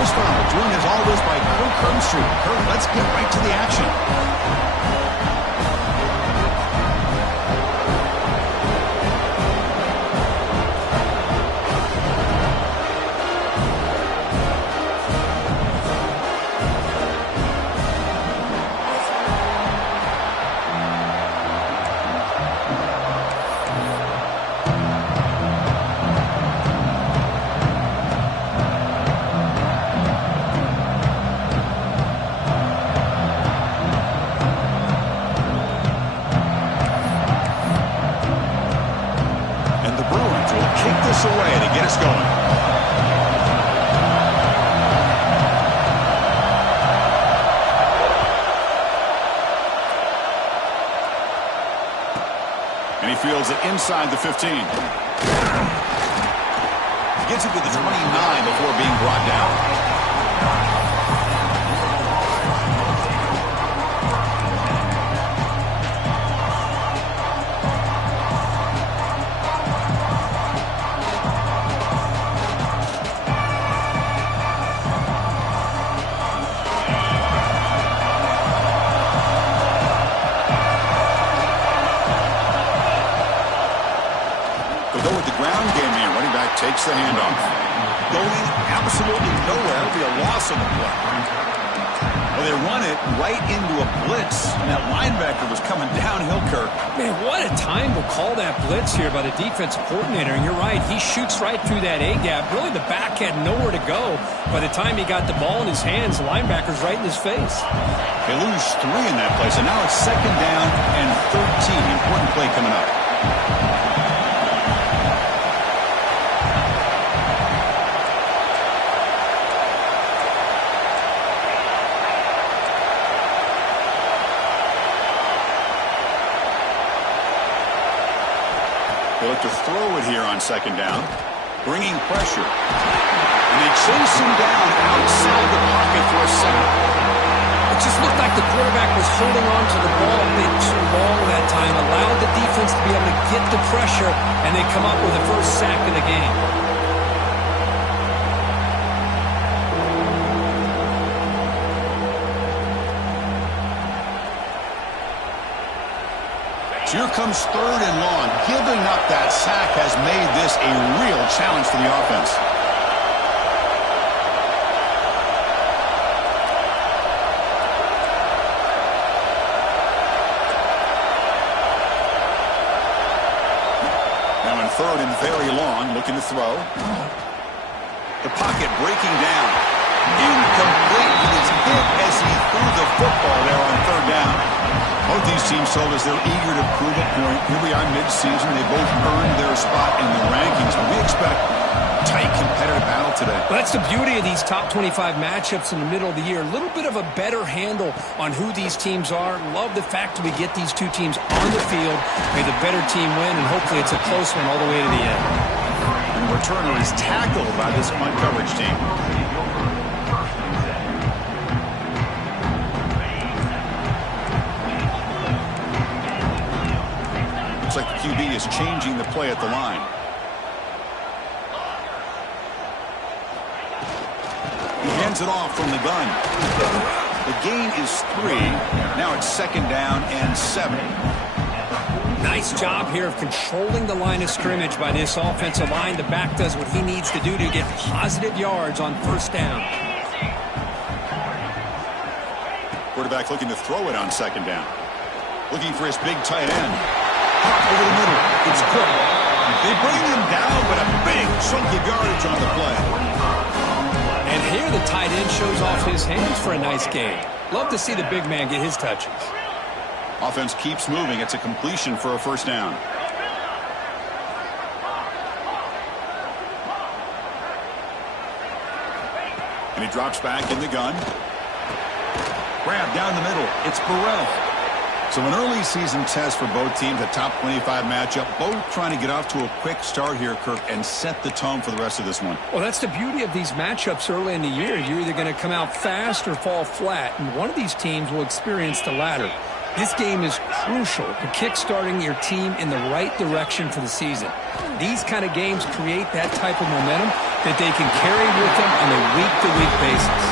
Chris Farmer joined us all this by Kirk Herbstreit. Kirk, let's get right to the action. Away to get us going. And he fields it inside the 15. Gets it to the 29 before being brought down. Takes the handoff. Going absolutely nowhere. It'll be a loss on the play. Well, they run it right into a blitz, and that linebacker was coming downhill, Kirk. Man, what a time to call that blitz here by the defensive coordinator. And you're right, he shoots right through that A-gap. Really, the back had nowhere to go. By the time he got the ball in his hands, the linebacker's right in his face. They lose 3 in that play, so now it's 2nd down and 13. Important play coming up. They look to throw it here on 2nd down, bringing pressure. And they chase him down outside the pocket for a sack. It just looked like the quarterback was holding on to the ball a bit too long that time, allowed the defense to be able to get the pressure, and they come up with the first sack of the game. Here comes 3rd and long. Giving up that sack has made this a real challenge for the offense. Now in 3rd and very long, looking to throw. The pocket breaking down. Incomplete. He was hit as he threw the football there on 3rd down. Both these teams told us they're eager to prove a point. Here we are mid-season. They both earned their spot in the rankings. But we expect a tight, competitive battle today. Well, that's the beauty of these top 25 matchups in the middle of the year. A little bit of a better handle on who these teams are. Love the fact that we get these two teams on the field. May the better team win, and hopefully it's a close one all the way to the end. And the returner is tackled by this punt coverage team. Looks like the QB is changing the play at the line. He hands it off from the gun. The gain is 3. Now it's 2nd down and 7. Nice job here of controlling the line of scrimmage by this offensive line. The back does what he needs to do to get positive yards on 1st down. Quarterback looking to throw it on 2nd down. Looking for his big tight end. Over the middle. It's Cook. They bring him down, but a big chunk of yardage on the play. And here the tight end shows off his hands for a nice game. Love to see the big man get his touches. Offense keeps moving. It's a completion for a 1st down. And he drops back in the gun. Grab down the middle. It's Burrell. So an early season test for both teams, a top 25 matchup, both trying to get off to a quick start here, Kirk, and set the tone for the rest of this one. Well, that's the beauty of these matchups early in the year. You're either going to come out fast or fall flat, and one of these teams will experience the latter. This game is crucial to kick-starting your team in the right direction for the season. These kind of games create that type of momentum, that they can carry with them on a week-to-week basis.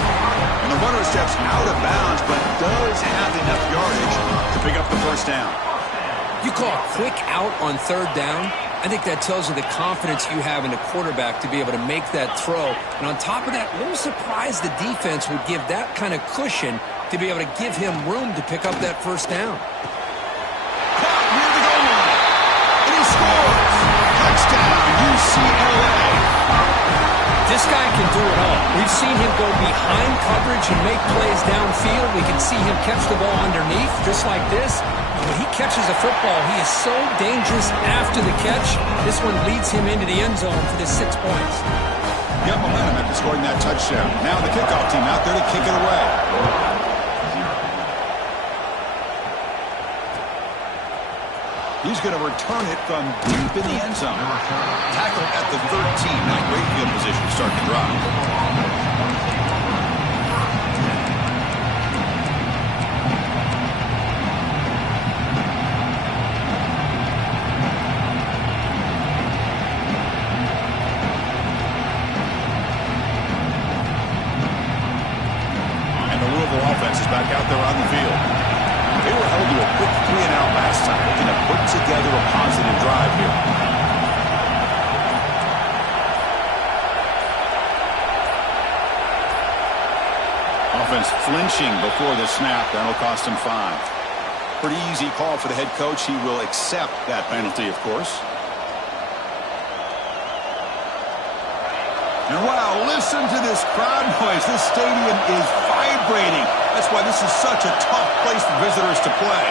And the runner steps out of bounds, but does have enough yardage to pick up the first down. You call a quick out on third down. I think that tells you the confidence you have in the quarterback to be able to make that throw. And on top of that, a little surprised the defense would give that kind of cushion to be able to give him room to pick up that first down. Caught near the goal line. And he scores. Touchdown, UCLA. This guy can do it all. We've seen him go behind coverage and make plays downfield. We can see him catch the ball underneath, just like this. And when he catches a football, he is so dangerous after the catch. This one leads him into the end zone for the 6 points. Got momentum after scoring that touchdown. Now the kickoff team out there to kick it away. He's going to return it from deep in the end zone. Tackle at the 13. Not great field position to start the drive. And the Louisville offense is back out there on the field. They were held to a quick 3-and-out last time. Looking to put together a positive drive here. Offense flinching before the snap. That'll cost him 5. Pretty easy call for the head coach. He will accept that penalty, of course. And wow, listen to this crowd noise. This stadium is vibrating. That's why this is such a tough place for visitors to play.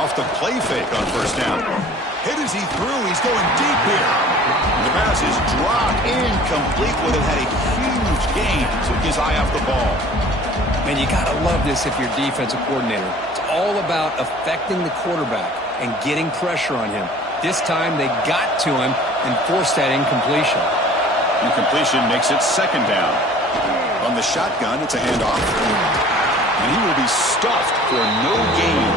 Off the play fake on first down. Hit as he threw. He's going deep here. And the pass is dropped incomplete. Would have had a huge gain. Took his eye off the ball. Man, you got to love this if you're defensive coordinator. It's all about affecting the quarterback and getting pressure on him. This time they got to him and forced that incompletion. Incompletion makes it second down. On the shotgun, it's a handoff. And he will be stuffed for no gain.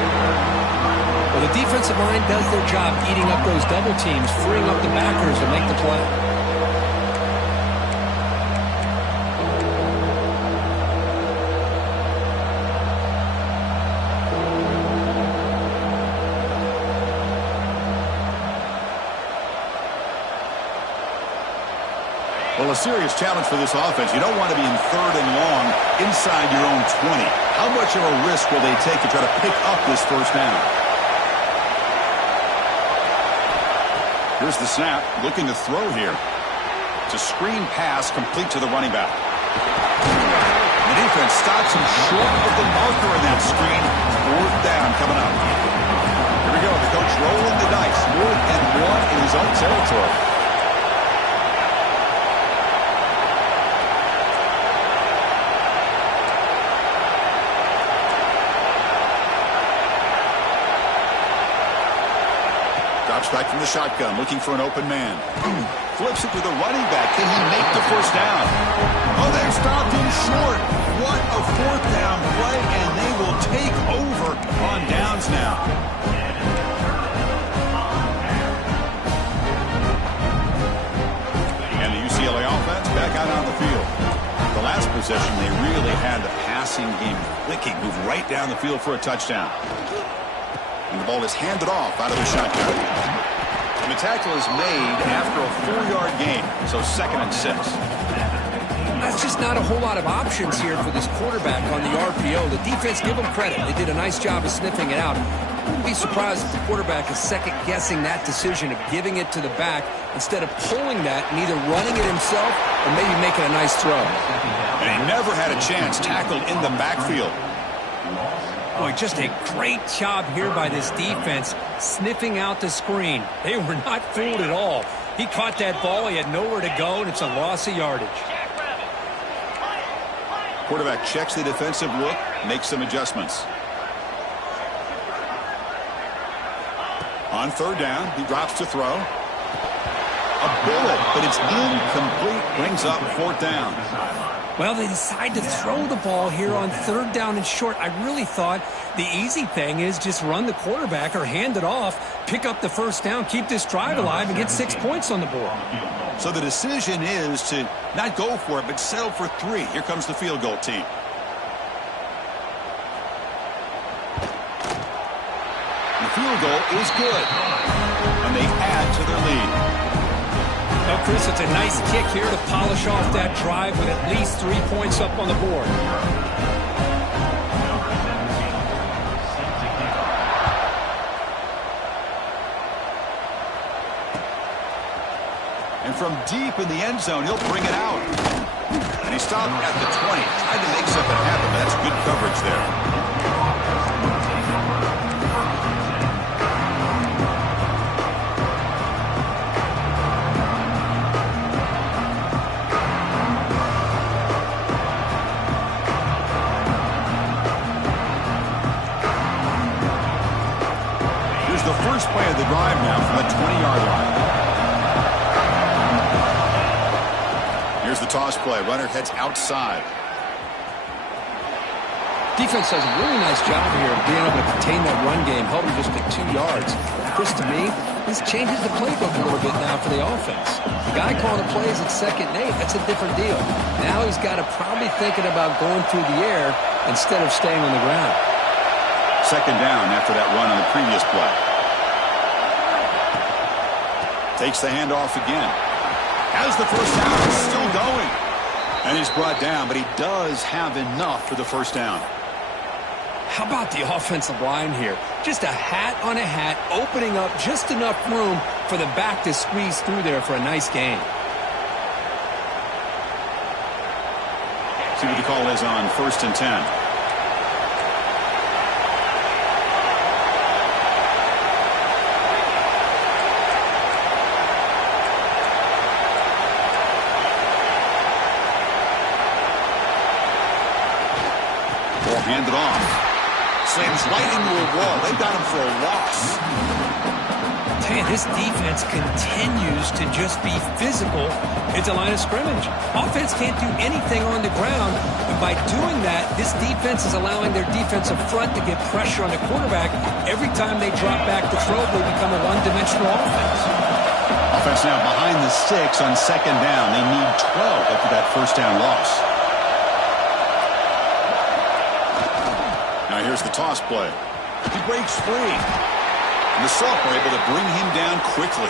Well, the defensive line does their job eating up those double teams, freeing up the backers to make the play. Well, a serious challenge for this offense. You don't want to be in third and long inside your own 20. How much of a risk will they take to try to pick up this first down? Here's the snap. Looking to throw here. It's a screen pass complete to the running back. The defense stops him short of the marker in that screen. Fourth down coming up. Here we go. The coach rolling the dice. 4th and 1 in his own territory. Back from the shotgun, looking for an open man. Flips it to the running back. Can he make the first down? Oh, they stopped him short. What a 4th down play, and they will take over on downs now. And the UCLA offense back out on the field. The last possession, they really had the passing game clicking. Moved right down the field for a touchdown. And the ball is handed off out of the shotgun. And the tackle is made after a 4-yard gain, so 2nd and 6. That's just not a whole lot of options here for this quarterback on the RPO. The defense, give them credit. They did a nice job of sniffing it out. I wouldn't be surprised if the quarterback is second-guessing that decision of giving it to the back instead of pulling that and either running it himself or maybe making a nice throw. And he never had a chance tackled in the backfield. Boy, just a great job here by this defense, sniffing out the screen. They were not fooled at all. He caught that ball. He had nowhere to go, and it's a loss of yardage. Quarterback checks the defensive look, makes some adjustments. On third down, he drops to throw. A bullet, but it's incomplete. Brings up 4th down. Well, they decide to throw the ball here on 3rd down and short. I really thought the easy thing is just run the quarterback or hand it off, pick up the 1st down, keep this drive alive, and get 6 points on the board. So the decision is to not go for it, but settle for 3. Here comes the field goal team. The field goal is good, and they add to their lead. Well, Chris, it's a nice kick here to polish off that drive with at least 3 points up on the board. And from deep in the end zone, he'll bring it out. And he stopped at the 20. Tried to make something happen, but that's good coverage there. The first play of the drive now from the 20-yard line. Here's the toss play. Runner heads outside. Defense does a really nice job here of being able to contain that run game, held him just at 2 yards. Chris, to me, this changes the playbook a little bit now for the offense. The guy calling the plays at 2nd and 8, that's a different deal. Now he's got to probably thinking about going through the air instead of staying on the ground. 2nd down after that run on the previous play. Takes the handoff again. Has the 1st down. Still going. And he's brought down, but he does have enough for the 1st down. How about the offensive line here? Just a hat on a hat, opening up just enough room for the back to squeeze through there for a nice gain. See what the call is on 1st and 10. Hand it off. Slams right into a wall. They've got him for a loss. Man, this defense continues to just be physical at the line of scrimmage. Offense can't do anything on the ground, and by doing that, this defense is allowing their defensive front to get pressure on the quarterback. Every time they drop back to throw, they become a one-dimensional offense. Offense now behind the 6 on 2nd down. They need 12 after that 1st down loss. Now here's the toss play. He breaks free. And the sophomore able to bring him down quickly.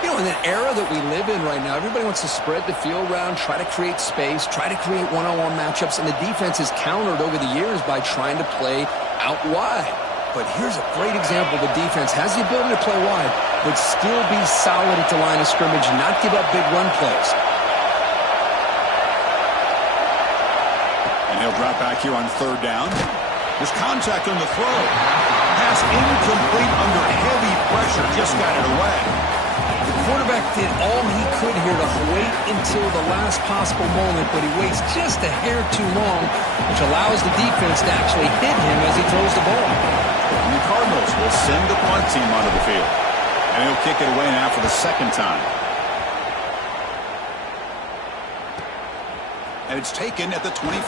You know, in the era that we live in right now, everybody wants to spread the field around, try to create space, try to create one-on-one matchups, and the defense is countered over the years by trying to play out wide. But here's a great example. The defense has the ability to play wide, but still be solid at the line of scrimmage and not give up big run plays. And he'll drop back here on 3rd down. There's contact on the throw. Pass incomplete under heavy pressure. Just got it away. The quarterback did all he could here to wait until the last possible moment, but he waits just a hair too long, which allows the defense to actually hit him as he throws the ball. And the Cardinals will send the punt team onto the field. And he'll kick it away now for the 2nd time. And it's taken at the 25.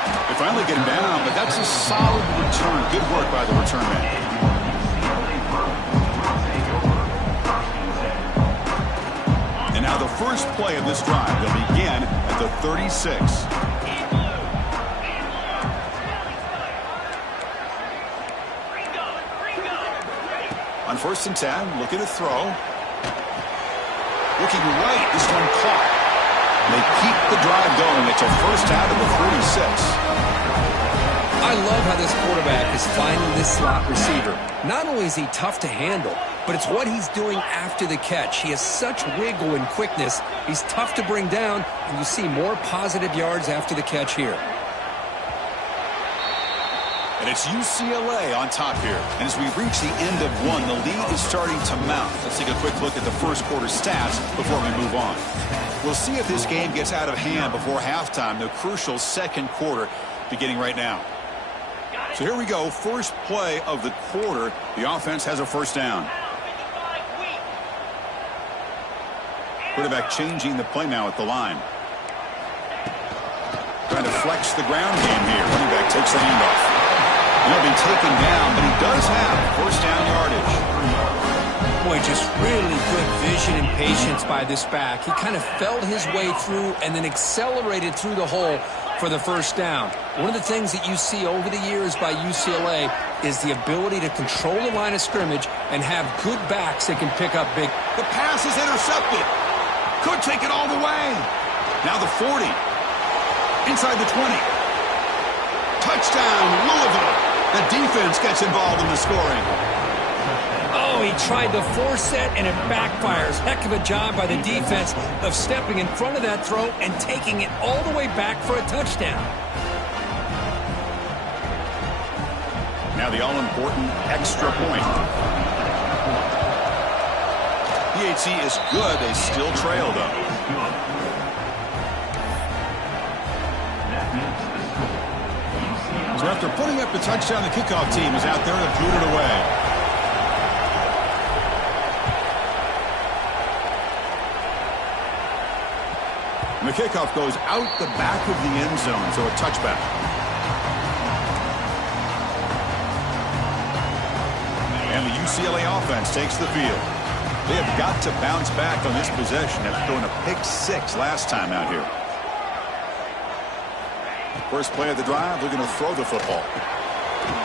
They finally get him down, but that's a solid return. Good work by the return man. And now the first play of this drive will begin at the 36. On 1st and 10, looking to throw. Looking right, this one caught. They keep the drive going. It's a 1st out of the 46. I love how this quarterback is finding this slot receiver. Not only is he tough to handle, but it's what he's doing after the catch. He has such wiggle and quickness. He's tough to bring down, and you see more positive yards after the catch here. And it's UCLA on top here. And as we reach the end of one, the lead is starting to mount. Let's take a quick look at the first quarter stats before we move on. We'll see if this game gets out of hand before halftime, the crucial 2nd quarter beginning right now. So here we go, first play of the quarter. The offense has a 1st down. Quarterback changing the play now at the line. Trying to flex the ground game here. Running back takes the handoff. He'll be taken down, but he does have first down yardage. Boy, just really good vision and patience by this back. He kind of felt his way through and then accelerated through the hole for the first down. One of the things that you see over the years by UCLA is the ability to control the line of scrimmage and have good backs that can pick up big. The pass is intercepted. Could take it all the way. Now the 40. Inside the 20. Touchdown, Louisville. The defense gets involved in the scoring. Oh, he tried to force it, and it backfires. Heck of a job by the defense of stepping in front of that throw and taking it all the way back for a touchdown. Now the all-important extra point. PHC is good. They still trail, though. So after putting up the touchdown, the kickoff team is out there to boot it away. And the kickoff goes out the back of the end zone, so a touchback. And the UCLA offense takes the field. They have got to bounce back on this possession after throwing a pick-6 last time out here. First play of the drive, they're going to throw the football.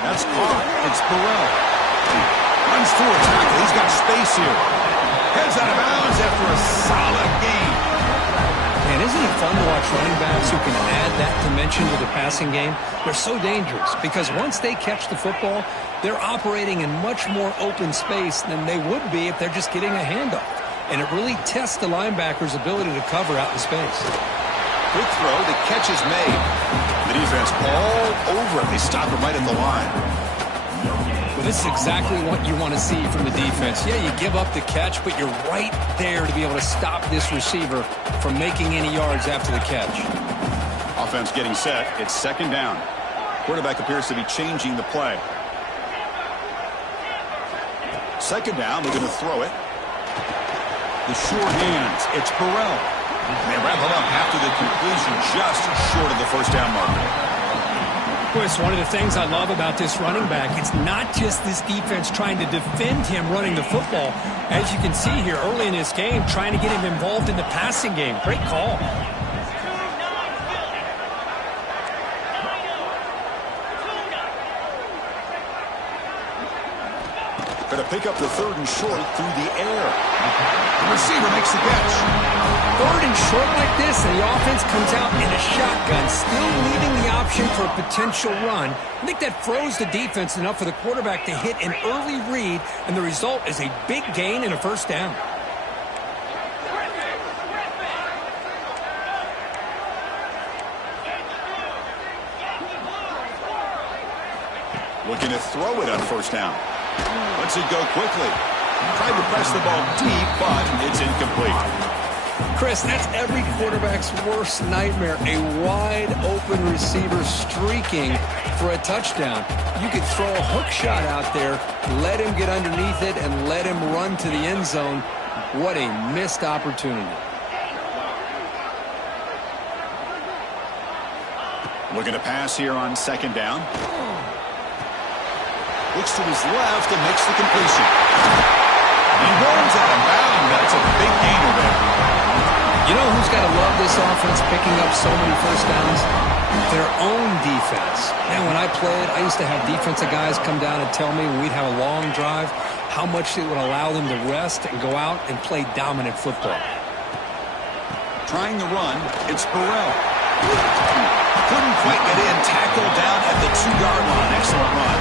That's caught. It's Burrell. Runs through a tackle. He's got space here. Heads out of bounds after a solid gain. Man, isn't it fun to watch running backs who can add that dimension to the passing game? They're so dangerous because once they catch the football, they're operating in much more open space than they would be if they're just getting a handoff. And it really tests the linebacker's ability to cover out in space. Quick throw, the catch is made. The defense all over it. They stop it right at the line. Well, this is exactly what you want to see from the defense. Yeah, you give up the catch, but you're right there to be able to stop this receiver from making any yards after the catch. Offense getting set. It's second down. Quarterback appears to be changing the play. Second down, they're going to throw it. The short hands. It's Burrell. They wrap him up after the completion, just short of the first down marker. Chris, one of the things I love about this running back, it's not just this defense trying to defend him running the football. As you can see here early in this game, trying to get him involved in the passing game. Great call. Going to pick up the third and short through the air. The receiver makes the catch. Third and short like this, and the offense comes out in a shotgun, still leaving the option for a potential run. I think that froze the defense enough for the quarterback to hit an early read, and the result is a big gain and a first down. Looking to throw it on first down. Lets it go quickly. Tried to press the ball deep, but it's incomplete. Chris, that's every quarterback's worst nightmare. A wide-open receiver streaking for a touchdown. You could throw a hook shot out there, let him get underneath it, and let him run to the end zone. What a missed opportunity. Looking to pass here on second down. Looks to his left and makes the completion. He runs out of bounds. That's a big gainer there. You know who's got to love this offense picking up so many first downs? Their own defense. Man, when I played, I used to have defensive guys come down and tell me when we'd have a long drive how much it would allow them to rest and go out and play dominant football. Trying the run, it's Burrell. Couldn't quite get in. Tackled down at the 2-yard line. Excellent run.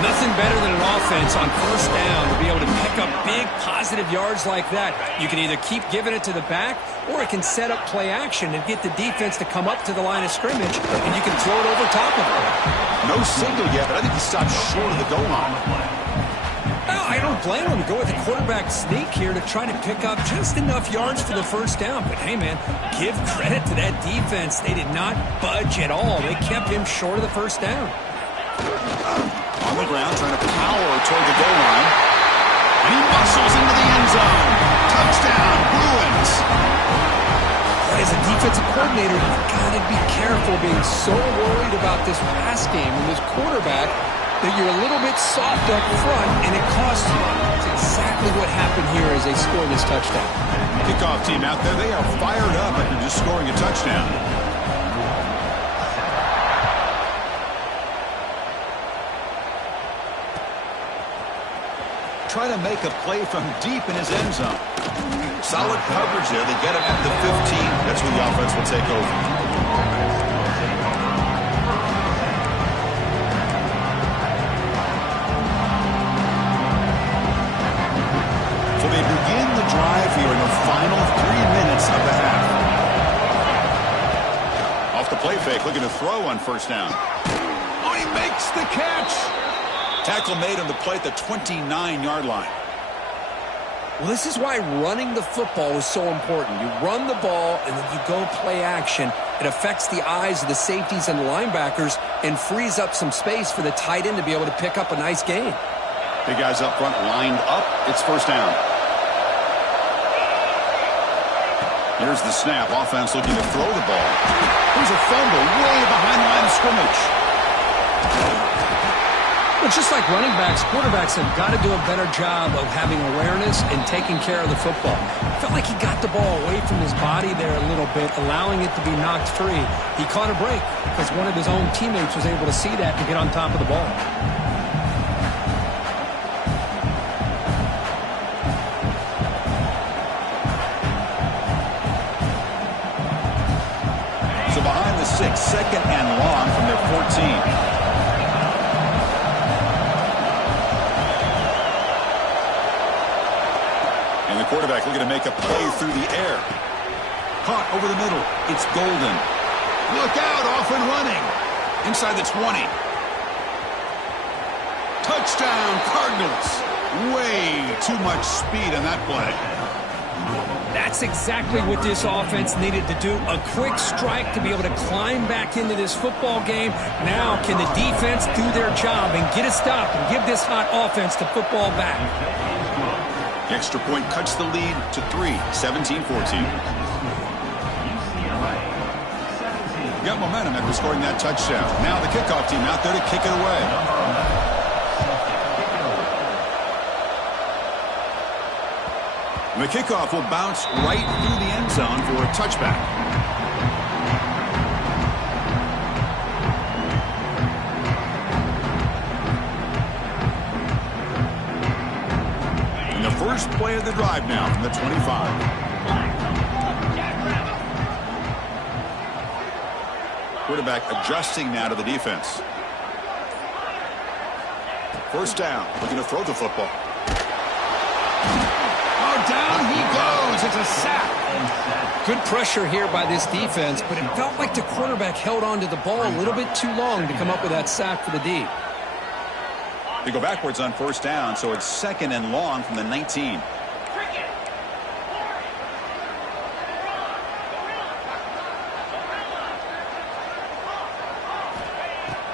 Nothing better than an offense on first down to be able to pick up big positive yards like that. You can either keep giving it to the back, or it can set up play action and get the defense to come up to the line of scrimmage, and you can throw it over top of it. No signal yet, but I think he stopped short of the goal line. Well, I don't blame him to go with the quarterback sneak here to try to pick up just enough yards for the first down. But, hey, man, give credit to that defense. They did not budge at all. They kept him short of the first down. On the ground, trying to power toward the goal line. And he muscles into the end zone. Touchdown, Bruins. As a defensive defensive coordinator, you've got to be careful being so worried about this pass game and this quarterback that you're a little bit soft up front, and it costs you. It's exactly what happened here as they score this touchdown. Kickoff team out there, they are fired up after just scoring a touchdown. Trying to make a play from deep in his end zone. Solid coverage there. They get him at the 15. That's where the offense will take over. So they begin the drive here in the final 3 minutes of the half. Off the play fake, looking to throw on first down. Oh, he makes the catch. Tackle made on the play at the 29-yard line. Well, this is why running the football is so important. You run the ball, and then you go play action. It affects the eyes of the safeties and the linebackers and frees up some space for the tight end to be able to pick up a nice gain. Big guys up front lined up. It's first down. Here's the snap. Offense looking to throw the ball. Here's a fumble way behind the line of scrimmage. Well, just like running backs, quarterbacks have got to do a better job of having awareness and taking care of the football. Felt like he got the ball away from his body there a little bit, allowing it to be knocked free. He caught a break because one of his own teammates was able to see that and get on top of the ball. So behind the 6, second and long from their 14. And the quarterback looking to make a play through the air. Caught over the middle. It's Golden. Look out, off and running. Inside the 20. Touchdown, Cardinals. Way too much speed on that play. That's exactly what this offense needed to do. A quick strike to be able to climb back into this football game. Now can the defense do their job and get a stop and give this hot offense the football back? The extra point cuts the lead to 3, 17-14. Got momentum after scoring that touchdown. Now the kickoff team out there to kick it away. The kickoff will bounce right through the end zone for a touchback. And the first play of the drive now from the 25. Quarterback adjusting now to the defense. First down, looking to throw the football. Down he goes. It's a sack. Good pressure here by this defense, but it felt like the quarterback held on to the ball a little bit too long to come up with that sack for the D. They go backwards on first down, so it's second and long from the 19.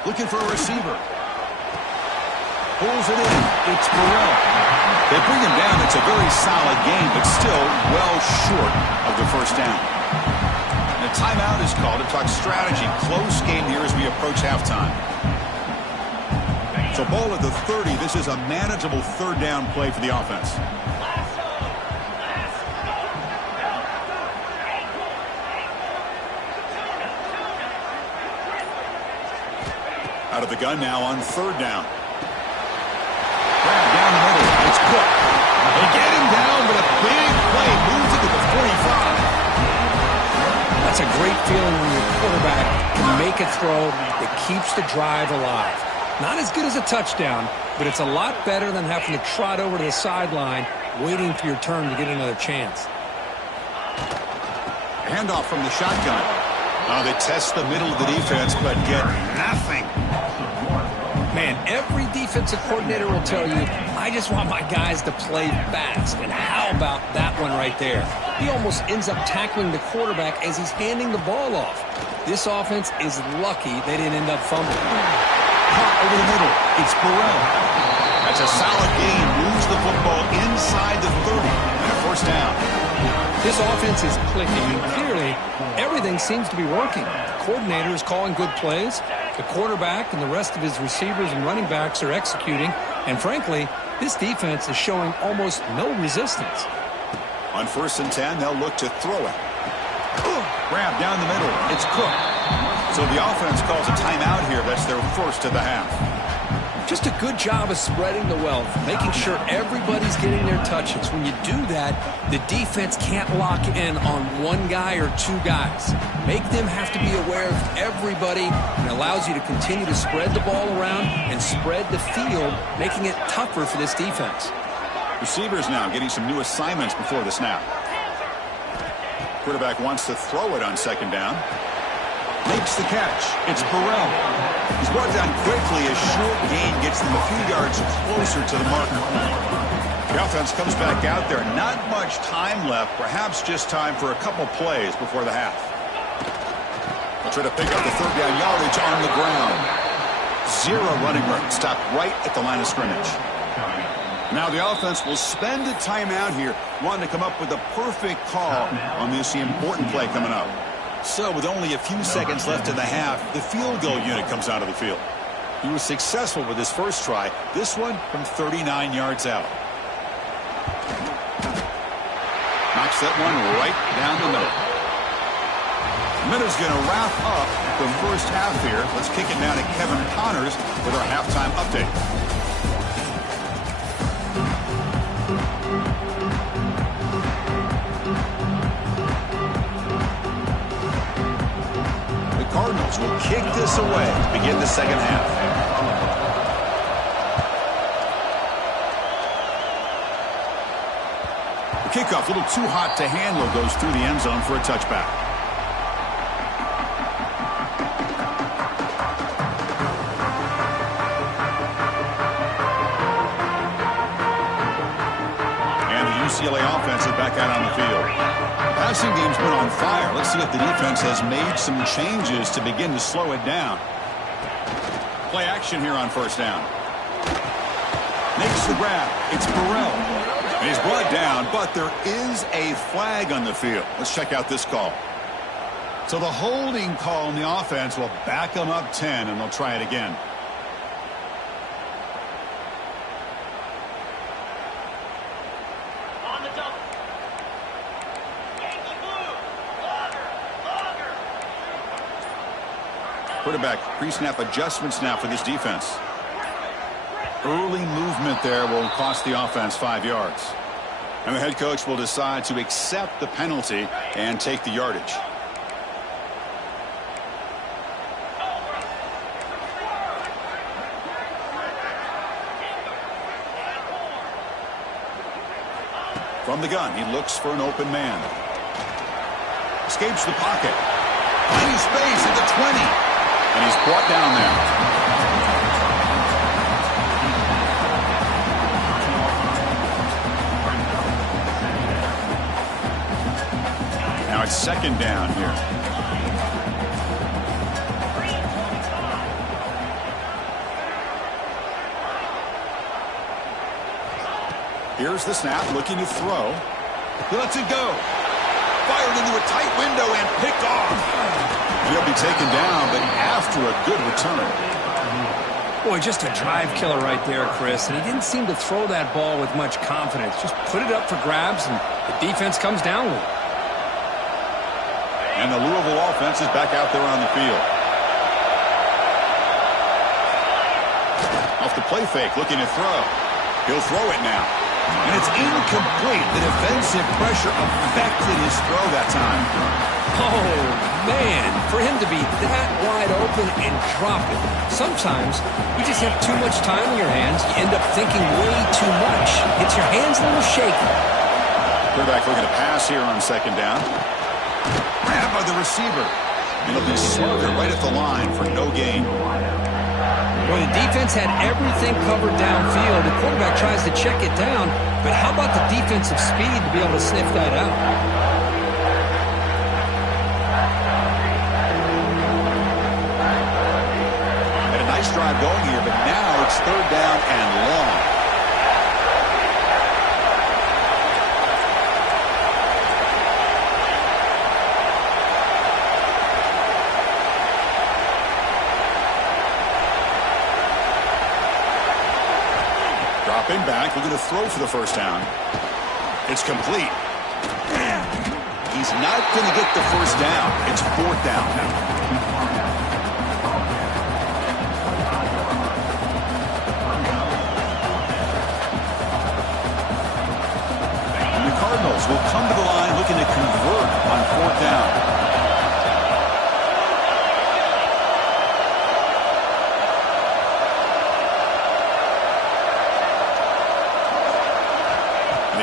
Looking for a receiver. Pulls it in. It's Burrell. They bring him down. It's a very solid game, but still well short of the first down. And a timeout is called to talk strategy. Close game here as we approach halftime. So ball at the 30. This is a manageable third down play for the offense. Out of the gun now on third down. Grab down the middle. It's Cook. They get him down, but a big play moves it to the 45. That's a great feeling when your quarterback can make a throw that keeps the drive alive. Not as good as a touchdown, but it's a lot better than having to trot over to the sideline waiting for your turn to get another chance. Handoff from the shotgun. They test the middle of the defense, but get nothing. Man, every defensive coordinator will tell you, I just want my guys to play fast. And how about that one right there? He almost ends up tackling the quarterback as he's handing the ball off. This offense is lucky they didn't end up fumbling. Caught over the middle. It's Burrell. That's a solid gain. Moves the football inside the 30. And a first down. This offense is clicking, and clearly everything seems to be working. The coordinator is calling good plays. The quarterback and the rest of his receivers and running backs are executing. And frankly, this defense is showing almost no resistance. On 1st and 10, they'll look to throw it. Grab down the middle. It's Cook. So the offense calls a timeout here. That's their first of the half. Just a good job of spreading the wealth, making sure everybody's getting their touches. When you do that, the defense can't lock in on one guy or two guys. Make them have to be aware of everybody, and allows you to continue to spread the ball around and spread the field, making it tougher for this defense. Receivers now getting some new assignments before the snap. Quarterback wants to throw it on 2nd down. Makes the catch. It's Burrell. He's brought down quickly. A short gain gets them a few yards closer to the marker. The offense comes back out there. Not much time left. Perhaps just time for a couple plays before the half. They'll try to pick up the 3rd down yardage on the ground. 0 running room. Stopped right at the line of scrimmage. Now the offense will spend a timeout here, wanting to come up with the perfect call on this important play coming up. So with only a few seconds left in the half, the field goal unit comes out of the field. He was successful with his first try. This one from 39 yards out. Knocks that one right down the middle. Minute's going to wrap up the first half here. Let's kick it now to Kevin Connors with our halftime update. Cardinals will kick this away to begin the second half. The kickoff, a little too hot to handle, goes through the end zone for a touchback. And the UCLA offense is back out on the field. Passing game's been on fire. Let's see if the defense has made some changes to begin to slow it down. Play action here on 1st down. Makes the grab. It's Burrell. And he's brought down, but there is a flag on the field. Let's check out this call. So the holding call on the offense will back them up 10, and they'll try it again. Quarterback pre-snap adjustments now for this defense. Early movement there will cost the offense 5 yards. And the head coach will decide to accept the penalty and take the yardage. From the gun, he looks for an open man. Escapes the pocket. Finding space at the 20. And he's brought down there. Now it's 2nd down here. Here's the snap, looking to throw. He lets it go. Fired into a tight window and picked off. He'll be taken down, but after a good return. Boy, just a drive killer right there, Chris. And he didn't seem to throw that ball with much confidence. Just put it up for grabs, and the defense comes down with it. And the Louisville offense is back out there on the field. Off the play fake, looking to throw. He'll throw it now. And it's incomplete. The defensive pressure affected his throw that time. Oh, man, for him to be that wide open and drop it. Sometimes you just have too much time in your hands. You end up thinking way too much. Gets your hands a little shaky. Quarterback looking to pass here on 2nd down. Grabbed by the receiver. And it'll be smothered right at the line for no gain. Well, the defense had everything covered downfield. The quarterback tries to check it down, but how about the defensive speed to be able to sniff that out? Had a nice drive going here, but now it's 3rd down and long. Dropping back, looking to throw for the first down. It's complete. He's not going to get the first down. It's fourth down. And the Cardinals will come to the line looking to convert on fourth down.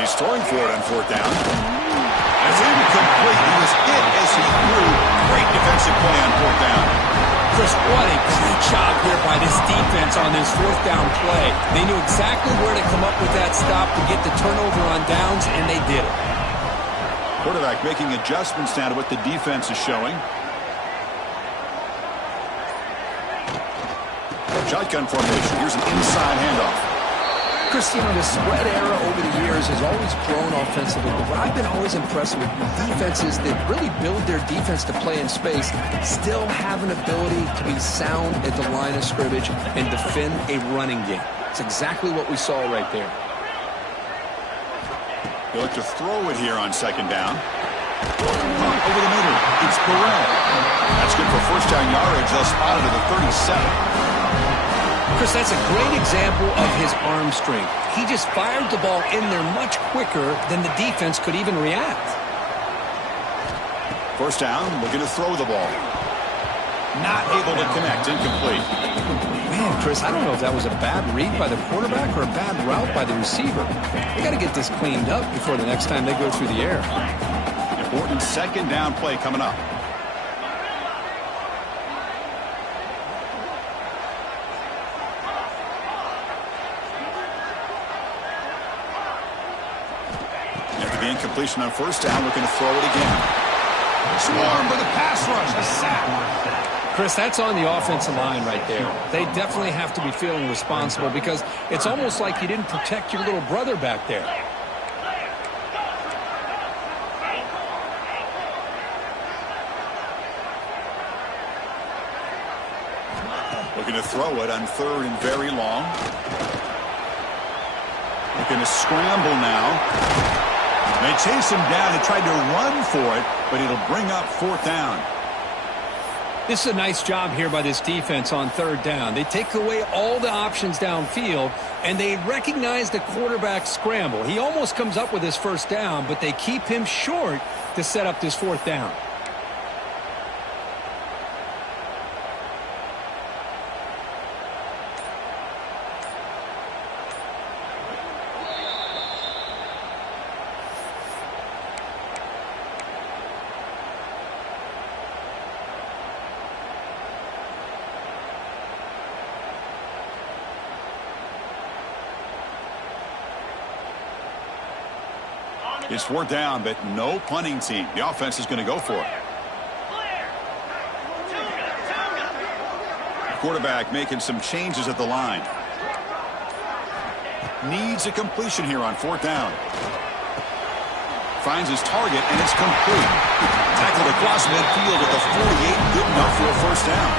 He's throwing for it on fourth down. It's incomplete. He was hit as he threw. Great defensive play on fourth down. Chris, what a great job here by this defense on this fourth down play. They knew exactly where to come up with that stop to get the turnover on downs, and they did it. Quarterback making adjustments now to what the defense is showing. Shotgun formation. Here's an inside handoff. Chris, you know, the spread era over the years has always grown offensively, but what I've been always impressed with defenses that really build their defense to play in space still have an ability to be sound at the line of scrimmage and defend a running game. It's exactly what we saw right there. They look to throw it here on second down. Over the middle, it's Burrell. That's good for first down yardage. They'll spot it at the 37. Chris, that's a great example of his arm strength. He just fired the ball in there much quicker than the defense could even react. First down, looking to throw the ball. Not able to connect, incomplete. Man, Chris, I don't know if that was a bad read by the quarterback or a bad route by the receiver. They got to get this cleaned up before the next time they go through the air. Important second down play coming up. Incompletion on first down, looking to throw it again. Swarmed with a pass rush, a sack. Chris, that's on the offensive line right there. They definitely have to be feeling responsible because it's almost like you didn't protect your little brother back there. Looking to throw it on third and very long. Looking to scramble now. They chase him down and tried to run for it, but it'll bring up fourth down. This is a nice job here by this defense on third down. They take away all the options downfield, and they recognize the quarterback scramble. He almost comes up with his first down, but they keep him short to set up this fourth down. It's fourth down, but no punting team. The offense is going to go for it. Quarterback making some changes at the line. Needs a completion here on fourth down. Finds his target, and it's complete. Tackled across midfield at the 48. Good enough for a first down.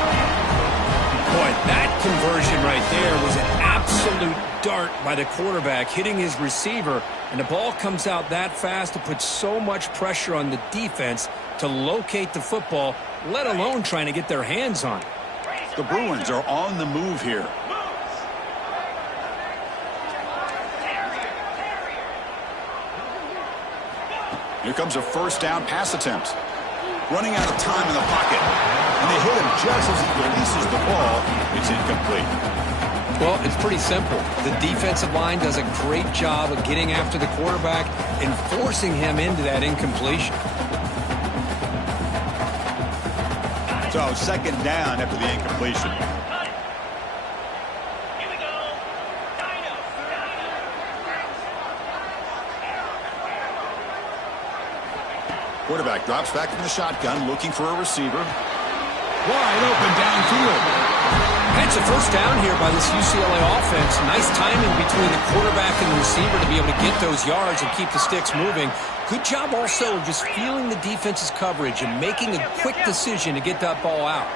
Boy, that conversion right there was an absolute dart by the quarterback, hitting his receiver, and the ball comes out that fast to put so much pressure on the defense to locate the football, let alone trying to get their hands on it. The Bruins are on the move here. Here comes a first down pass attempt. Running out of time in the pocket. And they hit him just as he releases the ball. It's incomplete. Well, it's pretty simple. The defensive line does a great job of getting after the quarterback and forcing him into that incompletion. So second down after the incompletion. Quarterback drops back from the shotgun, looking for a receiver. Wide open downfield. It's a first down here by this UCLA offense. Nice timing between the quarterback and the receiver to be able to get those yards and keep the sticks moving. Good job also just feeling the defense's coverage and making a quick decision to get that ball out.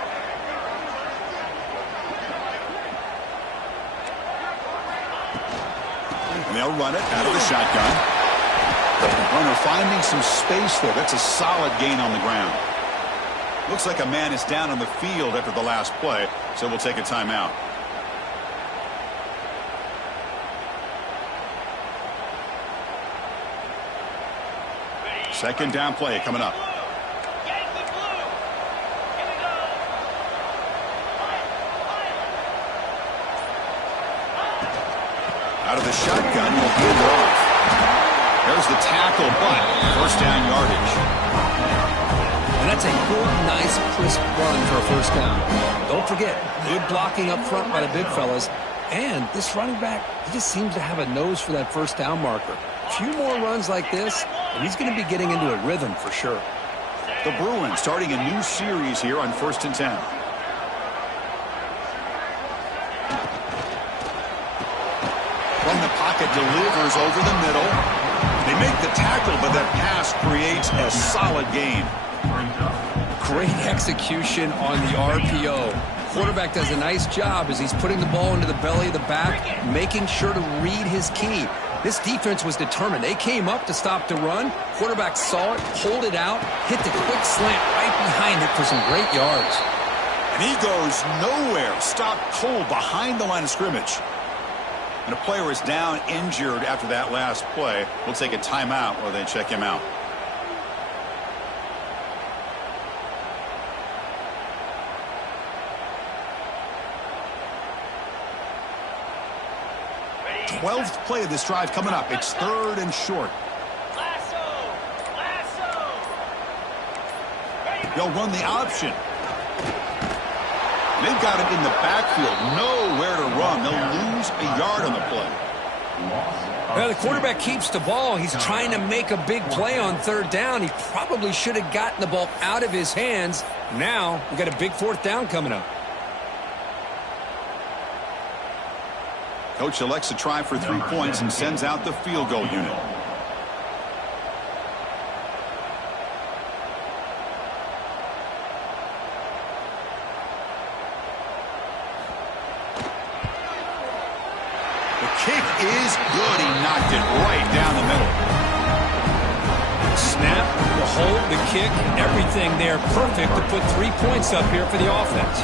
they'll run it out of the shotgun. Runner finding some space there. That's a solid gain on the ground. Looks like a man is down on the field after the last play, so we'll take a timeout. Second down play coming up. Out of the shotgun, he'll hand it off. There's the tackle, but first down yardage. And that's a good, nice, crisp run for a first down. Don't forget, good blocking up front by the big fellas. And this running back, he just seems to have a nose for that first down marker. A few more runs like this, and he's going to be getting into a rhythm for sure. The Bruins starting a new series here on 1st and 10. From the pocket, delivers over the middle. They make the tackle, but that pass creates a solid gain. Great execution on the RPO. Quarterback does a nice job as he's putting the ball into the belly of the back, making sure to read his key. This defense was determined. They came up to stop the run. Quarterback saw it, pulled it out, hit the quick slant right behind it for some great yards. And he goes nowhere. Stopped cold behind the line of scrimmage. And a player is down injured after that last play. We'll take a timeout while they check him out. The 12th play of this drive coming up. It's 3rd and short. They'll run the option. They've got it in the backfield. Nowhere to run. They'll lose a yard on the play. Well, the quarterback keeps the ball. He's trying to make a big play on 3rd down. He probably should have gotten the ball out of his hands. Now, we've got a big 4th down coming up. Coach elects to try for 3 points and sends out the field goal unit. Kick is good. He knocked it right down the middle. Snap, the hold, the kick, everything there perfect to put 3 points up here for the offense.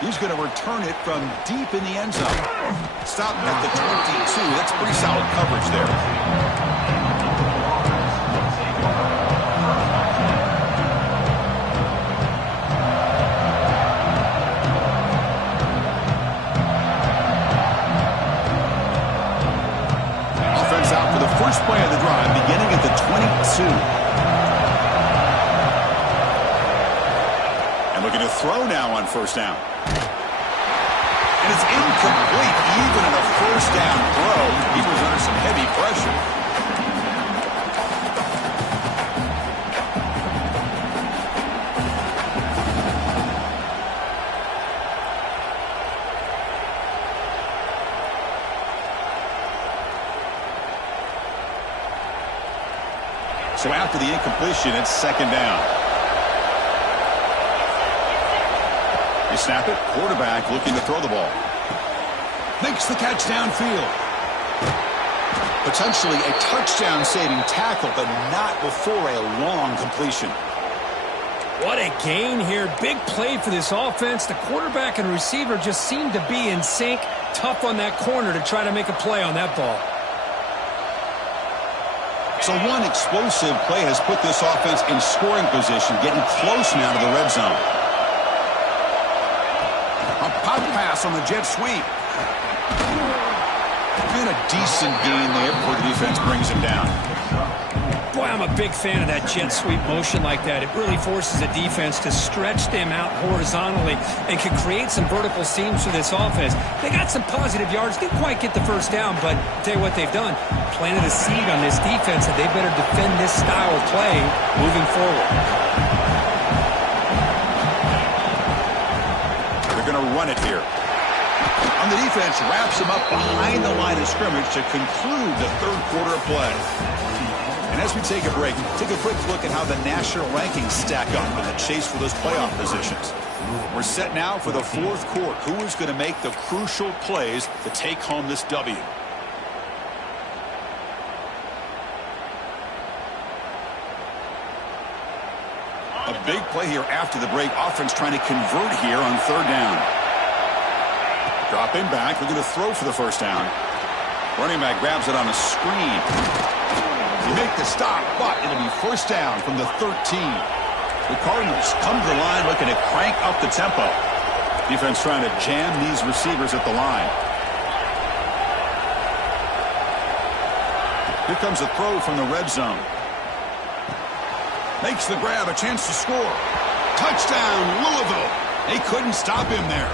He's going to return it from deep in the end zone. Stopped at the 22. That's pretty solid coverage there. First play of the drive beginning at the 22. And looking to throw now on 1st down. And it's incomplete. Even in a 1st down throw, he was under some heavy pressure. So after the incompletion, it's 2nd down. They snap it. Quarterback looking to throw the ball. Makes the catch downfield. Potentially a touchdown-saving tackle, but not before a long completion. What a gain here. Big play for this offense. The quarterback and receiver just seem to be in sync. Tough on that corner to try to make a play on that ball. So one explosive play has put this offense in scoring position, getting close now to the red zone. A pop pass on the jet sweep. And a decent gain there before the defense brings him down. Boy, I'm a big fan of that jet sweep motion like that. It really forces a defense to stretch them out horizontally and can create some vertical seams for this offense. They got some positive yards. Didn't quite get the 1st down, but I'll tell you what they've done. Planted a seed on this defense that they better defend this style of play moving forward. They're going to run it here. On the defense, wraps him up behind the line of scrimmage to conclude the 3rd quarter of play. And And as we take a break, take a quick look at how the national rankings stack up in the chase for those playoff positions. We're set now for the fourth quarter. Who is going to make the crucial plays to take home this W? A big play here after the break. Offense trying to convert here on third down. Dropping back. They're going to throw for the first down. Running back grabs it on a screen. They make the stop, but it'll be first down from the 13. The Cardinals come to the line looking to crank up the tempo. Defense trying to jam these receivers at the line. Here comes a throw from the red zone. Makes the grab, a chance to score. Touchdown, Louisville. They couldn't stop him there.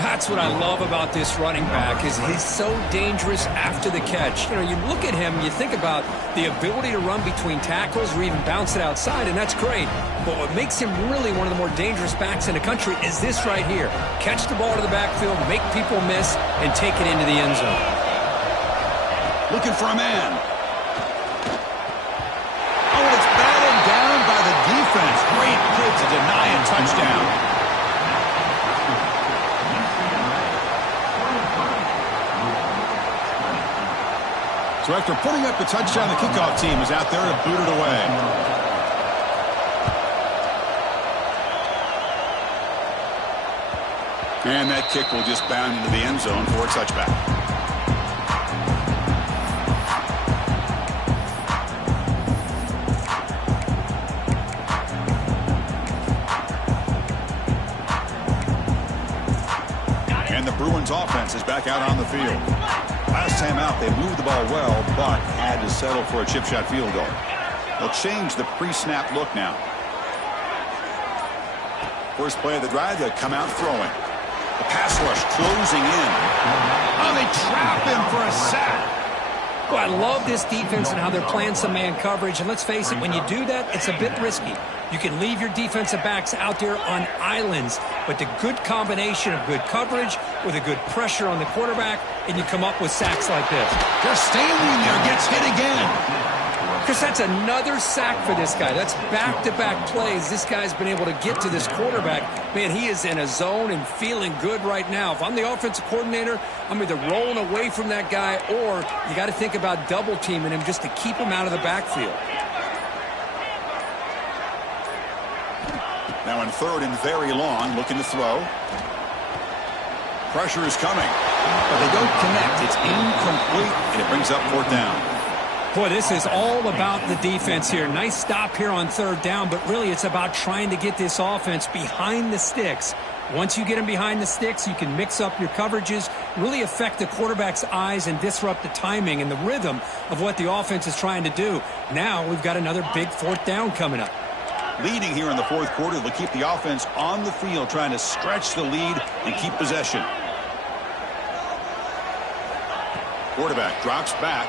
That's what I love about this running back is he's so dangerous after the catch. You know, you look at him, you think about the ability to run between tackles or even bounce it outside, and that's great. But what makes him really one of the more dangerous backs in the country is this right here. Catch the ball to the backfield, make people miss, and take it into the end zone. Looking for a man. Oh, and it's batted down by the defense. Great play to deny a touchdown. So after putting up the touchdown, the kickoff team is out there to boot it away. And that kick will just bound into the end zone for a touchback. And the Bruins offense is back out on the field. Last time out, they moved the ball well, but had to settle for a chip shot field goal. They'll change the pre-snap look now. First play of the drive, they come out throwing. The pass rush closing in. Oh, they trap him for a sack. Well, I love this defense and how they're playing some man coverage. And let's face it, when you do that, it's a bit risky. You can leave your defensive backs out there on islands, but the good combination of good coverage with a good pressure on the quarterback, and you come up with sacks like this. Just standing there, gets hit again. Because that's another sack for this guy. That's back-to-back plays. This guy's been able to get to this quarterback. Man, he is in a zone and feeling good right now. If I'm the offensive coordinator, I'm either rolling away from that guy or you got to think about double-teaming him just to keep him out of the backfield. Now in third and very long, looking to throw. Pressure is coming, but they don't connect. It's incomplete, and it brings up fourth down. Boy, this is all about the defense here. Nice stop here on third down, but really it's about trying to get this offense behind the sticks. Once you get them behind the sticks, you can mix up your coverages, really affect the quarterback's eyes and disrupt the timing and the rhythm of what the offense is trying to do. Now we've got another big fourth down coming up. Leading here in the fourth quarter, they'll keep the offense on the field, trying to stretch the lead and keep possession. Quarterback drops back.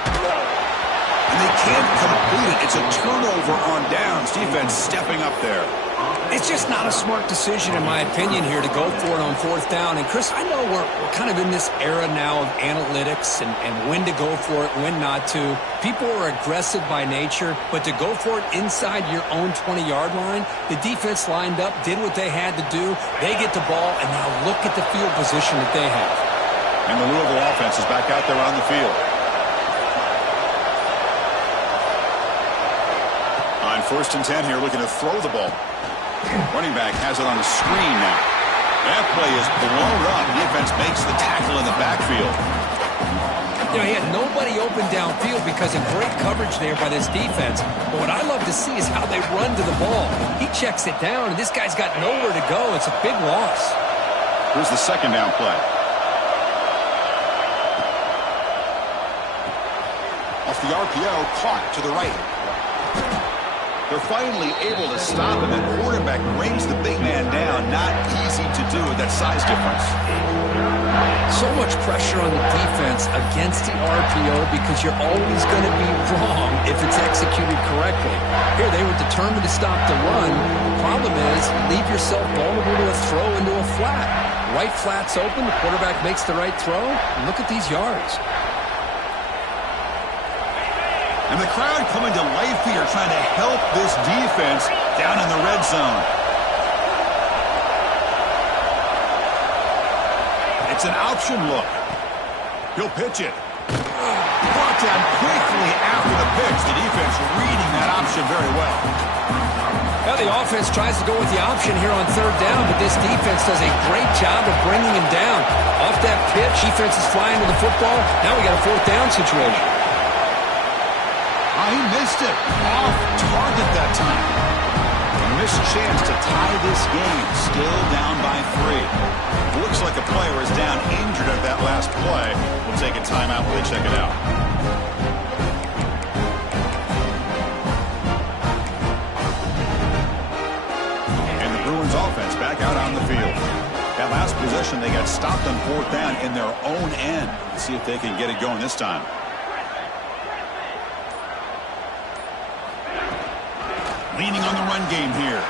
And they can't complete it. It's a turnover on downs. Defense stepping up there. It's just not a smart decision, in my opinion, here to go for it on fourth down. And, Chris, I know we're kind of in this era now of analytics and when to go for it, when not to. People are aggressive by nature, but to go for it inside your own 20-yard line, the defense lined up, did what they had to do. They get the ball, and now look at the field position that they have. And the Louisville offense is back out there on the field. On first and 10 here, looking to throw the ball. Running back has it on the screen now. That play is blown up. Defense makes the tackle in the backfield. You know, he had nobody open downfield because of great coverage there by this defense. But what I love to see is how they run to the ball. He checks it down, and this guy's got nowhere to go. It's a big loss. Here's the second down play. Off the RPO, Clark to the right. They're finally able to stop him, and quarterback brings the big man down. Not easy to do with that size difference. So much pressure on the defense against the RPO because you're always going to be wrong if it's executed correctly. Here, they were determined to stop the run. Problem is, leave yourself vulnerable to a throw into a flat. Right flat's open, the quarterback makes the right throw. Look at these yards. And the crowd coming to life here, trying to help this defense down in the red zone. It's an option look. He'll pitch it. Brought down quickly after the pitch. The defense reading that option very well. Well, the offense tries to go with the option here on third down, but this defense does a great job of bringing him down. Off that pitch, defense is flying to the football. Now we got a fourth down situation. He missed it. Off target that time. A missed chance to tie this game. Still down by 3. Looks like a player is down injured at that last play. We'll take a timeout while they check it out. And the Bruins offense back out on the field. That last possession, they got stopped on fourth down in their own end. Let's see if they can get it going this time. Leaning on the run game here.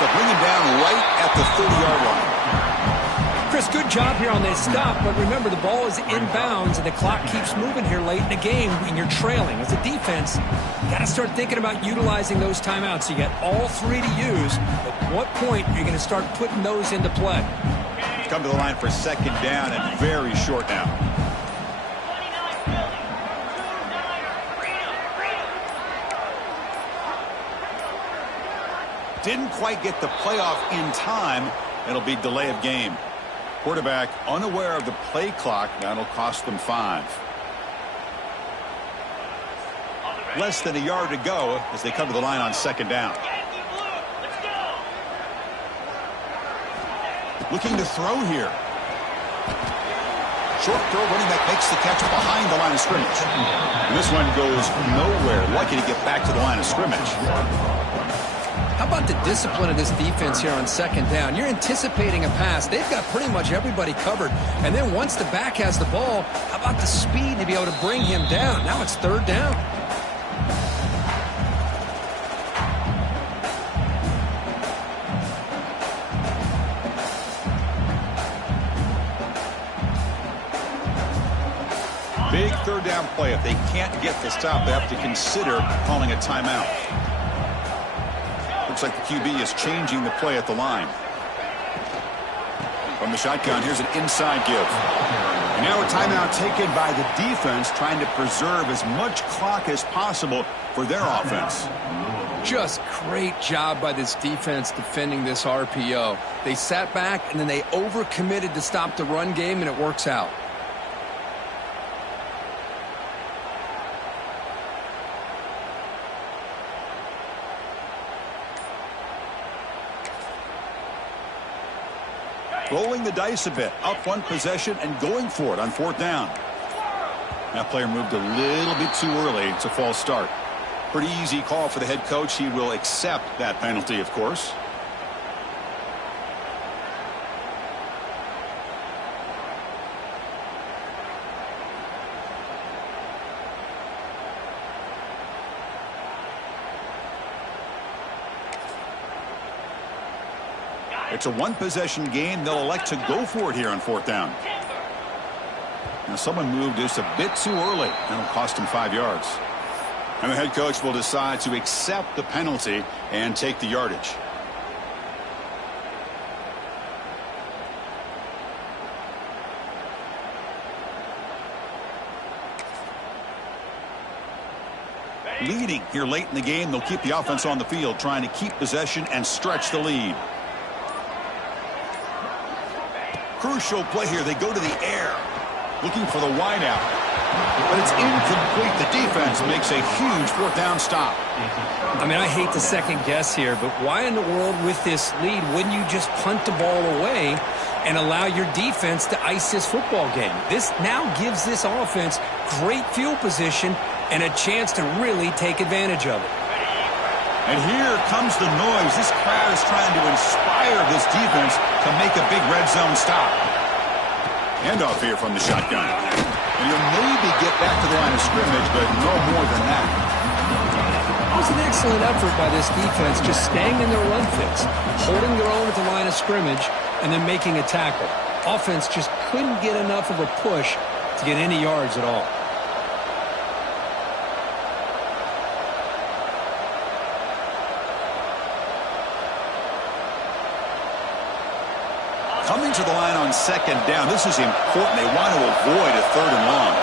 They'll bring him down right at the 30-yard line. Chris, good job here on this stop, but remember the ball is inbounds and the clock keeps moving here late in the game and you're trailing. As a defense, you got to start thinking about utilizing those timeouts. You got all 3 to use. At what point are you going to start putting those into play? Come to the line for second down and very short now. Didn't quite get the playoff in time. It'll be delay of game. Quarterback unaware of the play clock. That'll cost them 5. Less than a yard to go as they come to the line on second down. Looking to throw here. Short throw, running back makes the catch behind the line of scrimmage. And this one goes nowhere. Lucky to get back to the line of scrimmage. How about the discipline of this defense here on second down? You're anticipating a pass. They've got pretty much everybody covered. And then once the back has the ball, how about the speed to be able to bring him down? Now it's third down. Big third down play. If they can't get the stop, they have to consider calling a timeout. Looks like the QB is changing the play at the line. From the shotgun, here's an inside give. And now a timeout taken by the defense, trying to preserve as much clock as possible for their offense. Just great job by this defense defending this RPO. They sat back and then they overcommitted to stop the run game, and it works out. Rolling the dice a bit, up one possession and going for it on fourth down. That player moved a little bit too early. It's a false start. Pretty easy call for the head coach. He will accept that penalty, of course. It's a one-possession game. They'll elect to go for it here on fourth down. Now someone moved just a bit too early. That'll cost him 5 yards. And the head coach will decide to accept the penalty and take the yardage. Leading here late in the game, they'll keep the offense on the field, trying to keep possession and stretch the lead. Crucial play here. They go to the air, looking for the wideout. But it's incomplete. The defense makes a huge fourth down stop. I mean, I hate to second guess here, but why in the world with this lead wouldn't you just punt the ball away and allow your defense to ice this football game? This now gives this offense great field position and a chance to really take advantage of it. And here comes the noise. This crowd is trying to inspire this defense to make a big red zone stop. Handoff here from the shotgun. And he'll maybe get back to the line of scrimmage, but no more than that. It was an excellent effort by this defense, just staying in their run fits, holding their own at the line of scrimmage, and then making a tackle. Offense just couldn't get enough of a push to get any yards at all. Returning to the line on second down. This is important. They want to avoid a 3rd and long.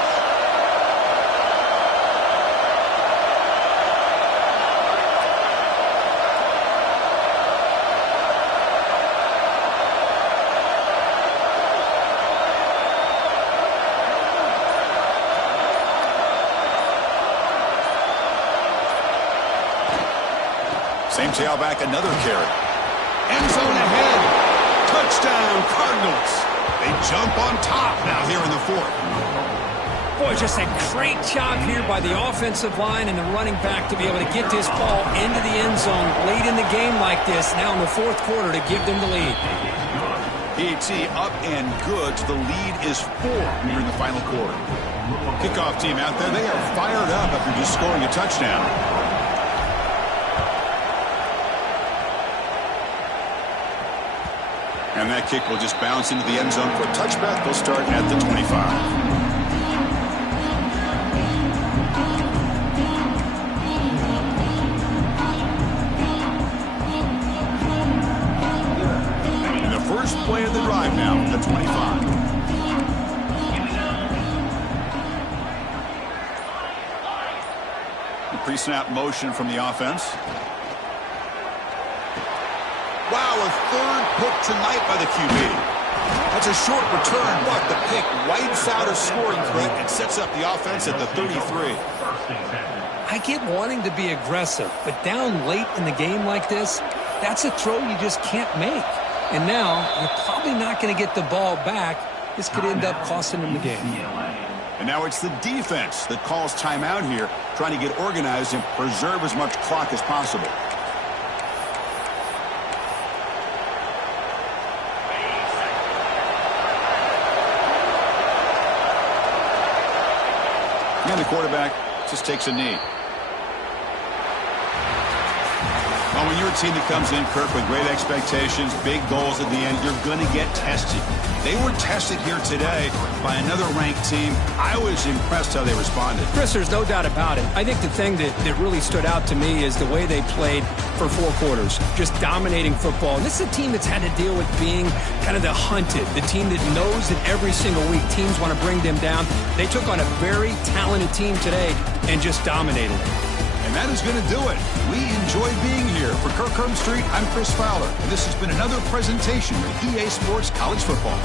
Same tailback, another carry. End zone ahead. Touchdown, Cardinals. They jump on top now here in the 4th. Boy, just a great job here by the offensive line and the running back to be able to get this ball into the end zone late in the game like this, now in the 4th quarter, to give them the lead. PAT up and good. The lead is 4 here in the final quarter. Kickoff team out there. They are fired up after just scoring a touchdown. And that kick will just bounce into the end zone for a touchback. They'll start at the 25. And the first play of the drive now, the 25. The pre-snap motion from the offense. Wow, a 3rd pick tonight by the QB. That's a short return, but the pick wipes out a scoring threat and sets up the offense at the 33. I get wanting to be aggressive, but down late in the game like this, that's a throw you just can't make. And now, you're probably not going to get the ball back. This could end up costing them the game. And now it's the defense that calls timeout here, trying to get organized and preserve as much clock as possible. And the quarterback just takes a knee. Well, when you're a team that comes in, Kirk, with great expectations, big goals at the end, you're going to get tested. They were tested here today by another ranked team. I was impressed how they responded. Chris, there's no doubt about it. I think the thing that really stood out to me is the way they played for 4 quarters, just dominating football. And this is a team that's had to deal with being kind of the hunted, the team that knows that every single week teams want to bring them down. They took on a very talented team today and just dominated it. And that is going to do it. We enjoy being here. For Kirk Street, I'm Chris Fowler, and this has been another presentation of EA Sports College Football.